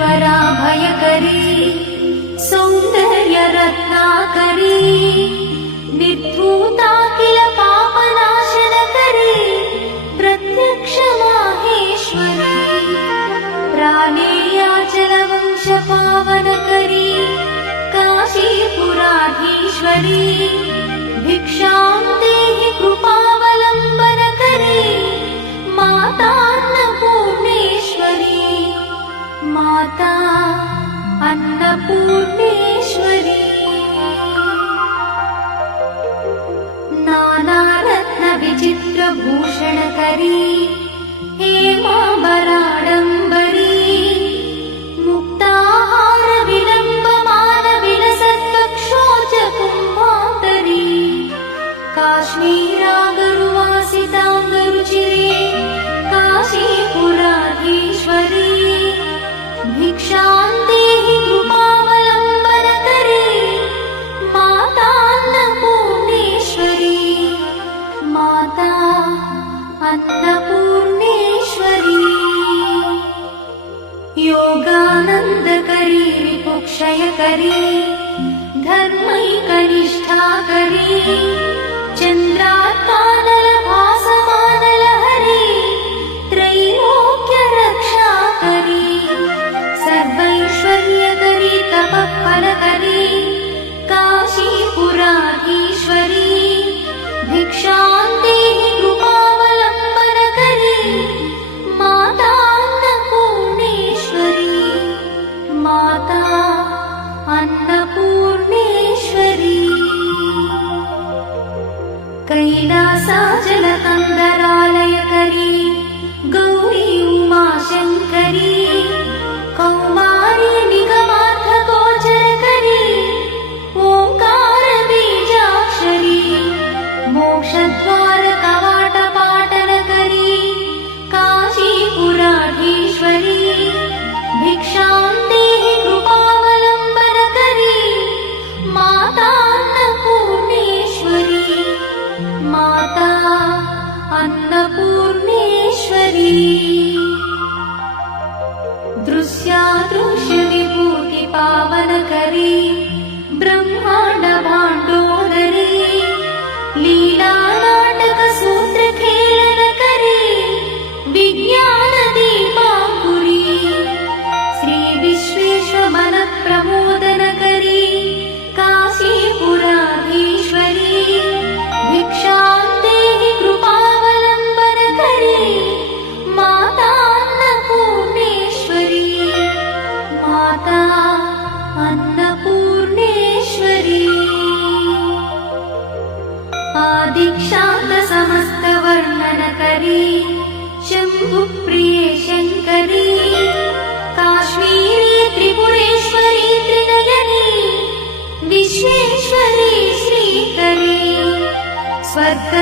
वराभयकरी सौन्दर्यरत्नाकरी निर्धूता किल पापनाशनकरी प्रत्यक्ष माहेश्वरी प्राणेयाचलवंशपावनकरी काशीपुराधीश्वरी भिक्षां देहि कृपावलम्बनकरी मातान्नपूर्णेश्वरी माता अन्नपूर्णेश्वरी नानारत्नविचित्रभूषणकरी हेमाम्बराडम्बरी मुक्ताहारविलम्बमानविलसत्कक्षोजकुम्भान्तरी काश्मीरागरुवासिताङ्गरुचिरे काशीपुराधीश्वरी भिक्षां देहि कृपावलम्बनकरी मातान्नपूर्णेश्वरी माता अन्नपूर्णेश्वरी योगानन्दकरी विपुक्षयकरी धर्मैकनिष्ठाकरी चन्द्रात्मानलभासमानलहरी त्रैलोक्यरक्षाकरी सर्वैश्वर्यकरी तपःफलकरी काशीपुराधीश्वरी भिक्षां देहि कृपावलम्बनकरी माता अन्नपूर्णेश्वरी माता अन्नपूर्णेश्वरी कैलासाचलकन्दरालयकरी गौरी उमाशङ्करी कौमारी निगमार्थगोचरकरी ओङ्कारबीजाक्षरी मोक्षद्वारकवाटपाटनकरी काशीपुराधीश्वरी भिक्षां देहि कृपावलम्बनकरी माता अन्नपूर्णेश्वरी माता अन्नपूर्णेश्वरी दृश्यादृश्यविभूतिपावनकरी ब्रह्माण्डभाण्डोदरी लीलानाटकसूत्रखेलनकरी विज्ञानदीपाङ्कुरी श्रीविश्वेश्वरमनप्रमोदनकरी काशीपुराधीश्वरी भिक्षां देहि कृपावलम्बनकरी माता अन्नपूर्णेश्वरी माता अन्नपूर्णेश्वरी आदिक्षान्तसमस्तवर्णनकरी शम्भुप्रिये शङ्करी काश्मीरी त्रिपुरेश्वरी त्रिनयनी विश्वेश्वरी श्रीकरी स्वर्ग